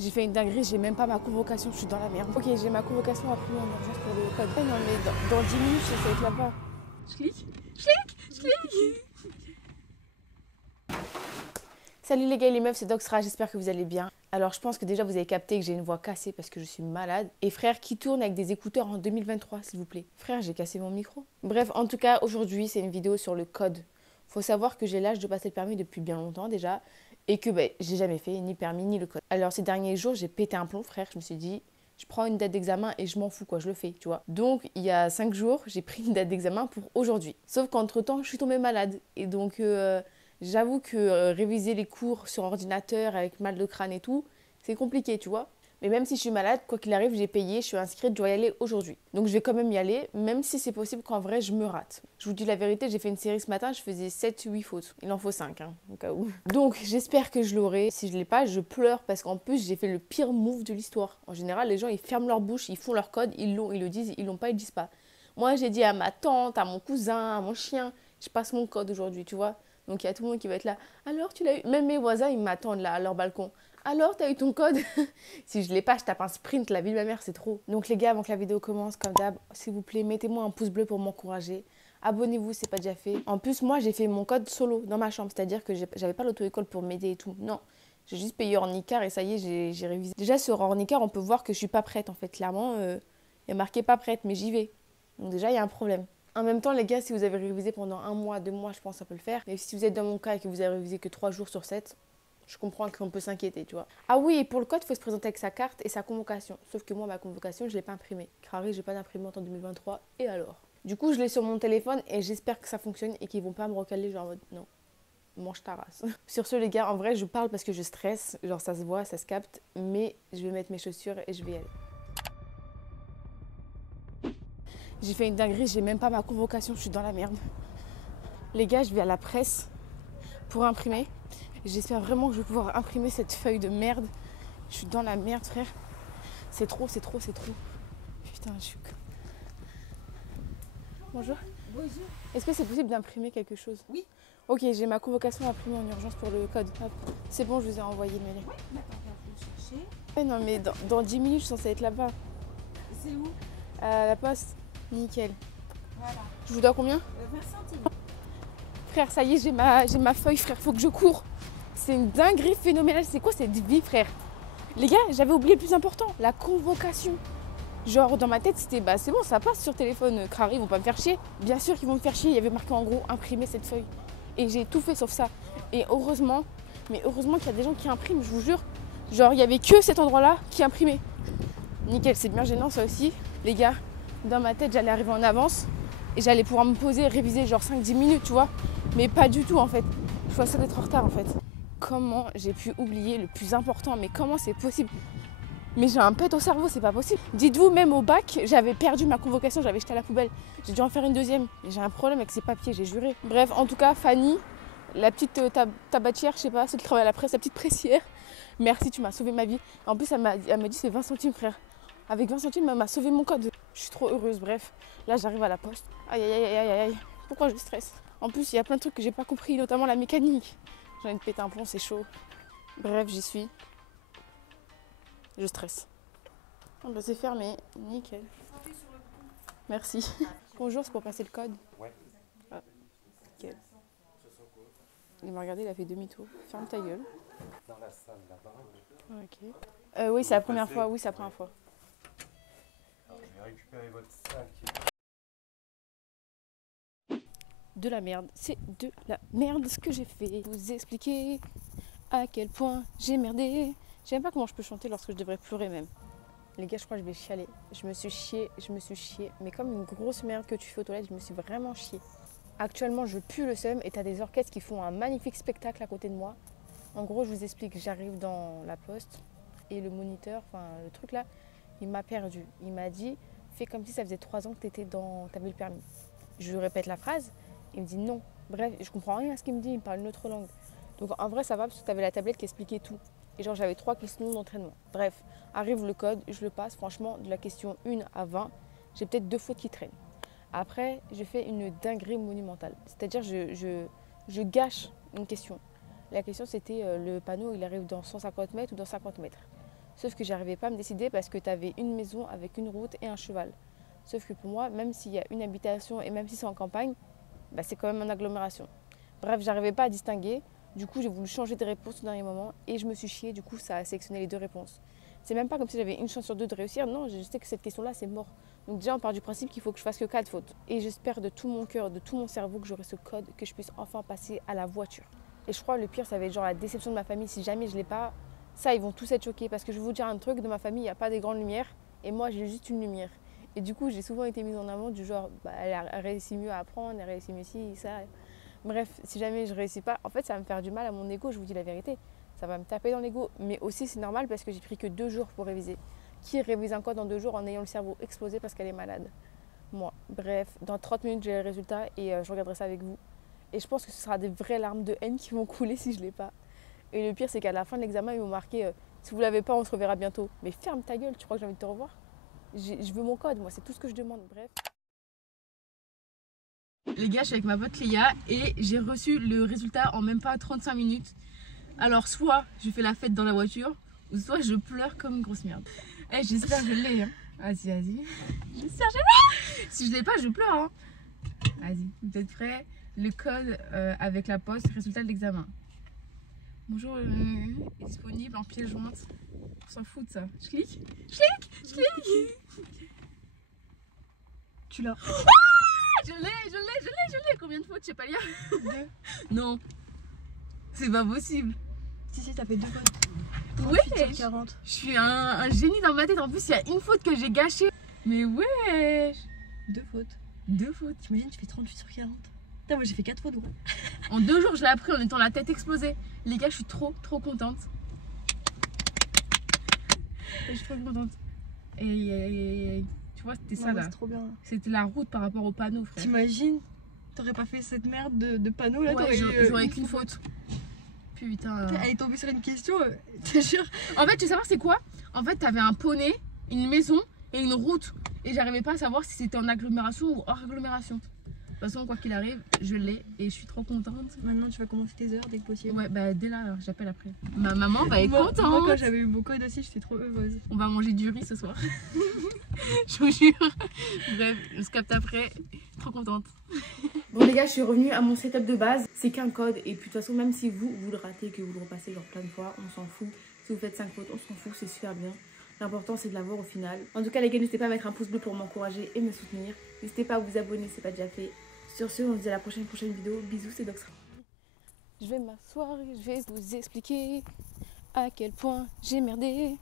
J'ai fait une dinguerie, j'ai même pas ma convocation, je suis dans la merde. Ok, j'ai ma convocation à prendre en urgence pour le code. Eh non mais dans 10 minutes, je vais être là-bas. Je clique, je clique, je clique. Salut les gars et les meufs, c'est Doxra, j'espère que vous allez bien. Alors je pense que déjà vous avez capté que j'ai une voix cassée parce que je suis malade. Et frère, qui tourne avec des écouteurs en 2023 s'il vous plaît? Frère, j'ai cassé mon micro. Bref, en tout cas, aujourd'hui c'est une vidéo sur le code. Faut savoir que j'ai l'âge de passer le permis depuis bien longtemps déjà. Et que j'ai jamais fait ni permis ni le code. Alors ces derniers jours, j'ai pété un plomb frère, je me suis dit... Je prends une date d'examen et je m'en fous, quoi, je le fais, tu vois. Donc, il y a 5 jours, j'ai pris une date d'examen pour aujourd'hui. Sauf qu'entre-temps, je suis tombée malade. Et donc, j'avoue que réviser les cours sur ordinateur avec mal de crâne et tout, c'est compliqué, tu vois. Mais même si je suis malade, quoi qu'il arrive, j'ai payé, je suis inscrite, je dois y aller aujourd'hui. Donc je vais quand même y aller, même si c'est possible qu'en vrai, je me rate. Je vous dis la vérité, j'ai fait une série ce matin, je faisais 7-8 fautes. Il en faut 5, hein, au cas où. Donc j'espère que je l'aurai. Si je l'ai pas, je pleure parce qu'en plus, j'ai fait le pire move de l'histoire. En général, les gens, ils ferment leur bouche, ils font leur code, ils l'ont, ils le disent, ils l'ont pas, ils le disent pas. Moi, j'ai dit à ma tante, à mon cousin, à mon chien, je passe mon code aujourd'hui, tu vois. Donc il y a tout le monde qui va être là. Alors tu l'as eu? Même mes voisins, ils m'attendent là à leur balcon. Alors, t'as eu ton code? Si je l'ai pas, je tape un sprint, la vie de ma mère, c'est trop. Donc les gars, avant que la vidéo commence, comme d'hab, s'il vous plaît, mettez-moi un pouce bleu pour m'encourager. Abonnez-vous, c'est pas déjà fait. En plus, moi, j'ai fait mon code solo dans ma chambre, c'est-à-dire que j'avais pas l'auto-école pour m'aider et tout. Non, j'ai juste payé Ornicar et ça y est, j'ai révisé. Déjà, sur Ornicar, on peut voir que je suis pas prête, en fait. Clairement, il y a marqué pas prête, mais j'y vais. Donc déjà, il y a un problème. En même temps, les gars, si vous avez révisé pendant 1 mois, 2 mois, je pense que ça peut le faire. Mais si vous êtes dans mon cas et que vous avez révisé que 3 jours sur 7, je comprends qu'on peut s'inquiéter, tu vois. Ah oui, et pour le code, il faut se présenter avec sa carte et sa convocation. Sauf que moi, ma convocation, je ne l'ai pas imprimée. Crary, j'ai pas d'imprimante en 2023. Et alors? Du coup, je l'ai sur mon téléphone et j'espère que ça fonctionne et qu'ils vont pas me recaler genre en mode non, mange ta race. Sur ce, les gars, en vrai, je parle parce que je stresse. Genre, ça se voit, ça se capte. Mais je vais mettre mes chaussures et je vais y aller. J'ai fait une dinguerie, j'ai même pas ma convocation, je suis dans la merde. Les gars, je vais à la presse pour imprimer. J'espère vraiment que je vais pouvoir imprimer cette feuille de merde. Je suis dans la merde, frère. C'est trop, c'est trop, c'est trop. Putain, je suis... Bonjour. Bonjour. Est-ce que c'est possible d'imprimer quelque chose? Oui. Ok, j'ai ma convocation imprimée en urgence pour le code. Hop. C'est bon, je vous ai envoyé le mail. Oui, d'accord, on va le chercher. Ouais, non, mais dans 10 minutes, je suis censée être là-bas. C'est où? À la poste. Nickel. Voilà. Je vous dois combien? 20 centimes. Frère, ça y est, j'ai ma feuille, frère. Faut que je cours. C'est une dinguerie phénoménale. C'est quoi cette vie, frère? Les gars, j'avais oublié le plus important, la convocation. Genre dans ma tête c'était c'est bon, ça passe sur téléphone, Crary, ils vont pas me faire chier. Bien sûr qu'ils vont me faire chier, il y avait marqué en gros imprimer cette feuille. Et j'ai tout fait sauf ça. Et heureusement, mais heureusement qu'il y a des gens qui impriment, je vous jure. Genre il y avait que cet endroit-là qui imprimait. Nickel, c'est bien gênant ça aussi. Les gars, dans ma tête j'allais arriver en avance et j'allais pouvoir me poser et réviser genre 5-10 minutes, tu vois. Mais pas du tout en fait. Je suis sûre d'être en retard en fait. Comment j'ai pu oublier le plus important? Mais comment c'est possible? Mais j'ai un pet au cerveau, c'est pas possible. Dites-vous, même au bac, j'avais perdu ma convocation, j'avais jeté à la poubelle. J'ai dû en faire une deuxième. J'ai un problème avec ces papiers, j'ai juré. Bref, en tout cas, Fanny, la petite tabatière, je sais pas, celle qui travaille à la presse, la petite pressière, merci, tu m'as sauvé ma vie. En plus, elle m'a dit c'est 20 centimes, frère. Avec 20 centimes, elle m'a sauvé mon code. Je suis trop heureuse, bref. Là, j'arrive à la poste. Aïe, aïe, aïe, aïe, aïe. Pourquoi je stresse? En plus, il y a plein de trucs que j'ai pas compris, notamment la mécanique. J'ai envie de péter un plomb, c'est chaud. Bref, j'y suis. Je stresse. Oh bah c'est fermé, nickel. Merci. Bonjour, c'est pour passer le code? Ouais. Ah, nickel. Il m'a regardé, il a fait demi-tour. Ferme ta gueule. Dans la salle là-bas. Ok. Oui, c'est la première fois. Oui, c'est la première fois. Alors, je vais récupérer votre sac. De la merde, c'est de la merde ce que j'ai fait. Vous expliquer à quel point j'ai merdé. Je sais même pas comment je peux chanter lorsque je devrais pleurer même. Les gars, je crois que je vais chialer. Je me suis chiée. Mais comme une grosse merde que tu fais aux toilettes, je me suis vraiment chiée. Actuellement, je pue le seum et t'as des orchestres qui font un magnifique spectacle à côté de moi. En gros, je vous explique, j'arrive dans la poste et le moniteur, enfin le truc là, il m'a perdu. Il m'a dit, fais comme si ça faisait 3 ans que t'avais le permis. Je lui répète la phrase, il me dit non. Bref, je comprends rien à ce qu'il me dit, il me parle une autre langue. Donc en vrai, ça va parce que t'avais la tablette qui expliquait tout. Et genre, j'avais 3 questions d'entraînement. Bref, arrive le code, je le passe. Franchement, de la question 1 à 20, j'ai peut-être 2 fautes qui traînent. Après, je fais une dinguerie monumentale. C'est-à-dire, je gâche une question. La question, c'était le panneau, il arrive dans 150 mètres ou dans 50 mètres. Sauf que j'arrivais pas à me décider parce que tu avais une maison avec une route et un cheval. Sauf que pour moi, même s'il y a une habitation et même si c'est en campagne, bah, c'est quand même une agglomération. Bref, j'arrivais pas à distinguer. Du coup, j'ai voulu changer de réponse au dernier moment et je me suis chiée. Du coup, ça a sélectionné les deux réponses. C'est même pas comme si j'avais une chance sur deux de réussir. Non, je sais que cette question-là, c'est mort. Donc déjà, on part du principe qu'il faut que je fasse que 4 fautes. Et j'espère de tout mon cœur, de tout mon cerveau que j'aurai ce code, que je puisse enfin passer à la voiture. Et je crois que le pire, ça va être genre la déception de ma famille. Si jamais je l'ai pas, ça, ils vont tous être choqués. Parce que je vais vous dire un truc, de ma famille, il n'y a pas des grandes lumières. Et moi, j'ai juste une lumière. Et du coup, j'ai souvent été mise en avant du genre, bah, elle a réussi mieux à apprendre, elle a réussi mieux ci, ça. Bref, si jamais je réussis pas, en fait, ça va me faire du mal à mon ego, je vous dis la vérité. Ça va me taper dans l'ego. Mais aussi, c'est normal parce que j'ai pris que 2 jours pour réviser. Qui révise un code en 2 jours en ayant le cerveau explosé parce qu'elle est malade? Moi. Bref, dans 30 minutes, j'ai le résultat et je regarderai ça avec vous. Et je pense que ce sera des vraies larmes de haine qui vont couler si je l'ai pas. Et le pire, c'est qu'à la fin de l'examen, ils m'ont marqué si vous l'avez pas, on se reverra bientôt. Mais ferme ta gueule, tu crois que j'ai envie de te revoir? Je veux mon code, moi, c'est tout ce que je demande. Bref. Les gars, je suis avec ma pote Léa et j'ai reçu le résultat en même pas 35 minutes. Alors, soit je fais la fête dans la voiture, ou soit je pleure comme une grosse merde. Eh, j'espère que je l'ai. Hein. Vas-y. J'espère que je l'ai. Si je l'ai pas, je pleure. Hein. Vas-y, vous êtes prêts? Le code avec la poste, résultat de l'examen. Bonjour, est disponible en pièce jointe. On s'en fout de ça. Je clique. Tu l'as. Je l'ai. Combien de fautes? Je sais pas lire. 2. Non. C'est pas possible. Si, t'as fait 2 fautes. Ouais. 38 sur 40. Je suis un génie dans ma tête. En plus, il y a une faute que j'ai gâchée. Mais ouais. 2 fautes. 2 fautes. T'imagines, tu fais 38 sur 40. Putain, moi j'ai fait 4 fautes, gros. En 2 jours, je l'ai appris en étant la tête explosée. Les gars, je suis trop contente. Et je suis trop contente. Et tu vois, c'était ça là. C'est trop bien. C'était la route par rapport au panneau, frère. T'imagines, t'aurais pas fait cette merde de panneau là, Ouais, j'aurais qu'une faute. Putain. Elle est tombée sur une question, te jure. En fait, tu sais savoir c'est quoi? En fait, t'avais un poney, une maison et une route. Et j'arrivais pas à savoir si c'était en agglomération ou hors agglomération. De toute façon, quoi qu'il arrive, je l'ai et je suis trop contente. Maintenant, tu vas commencer tes heures dès que possible. Ouais, bah dès là, j'appelle après. Ma maman va être contente. Moi, quand j'avais eu mon code aussi, j'étais trop heureuse. On va manger du riz ce soir. Je vous jure. Bref, on se capte après. Trop contente. Bon les gars, je suis revenue à mon setup de base. C'est qu'un code et puis de toute façon, même si vous le ratez, que vous le repassez genre plein de fois, on s'en fout. Si vous faites 5 fautes, on s'en fout, c'est super bien. L'important c'est de l'avoir au final. En tout cas les gars, n'hésitez pas à mettre un pouce bleu pour m'encourager et me soutenir. N'hésitez pas à vous abonner si ce n'est pas déjà fait. Sur ce, on se dit à la prochaine vidéo. Bisous, c'est Doxra. Je vais m'asseoir et je vais vous expliquer à quel point j'ai merdé.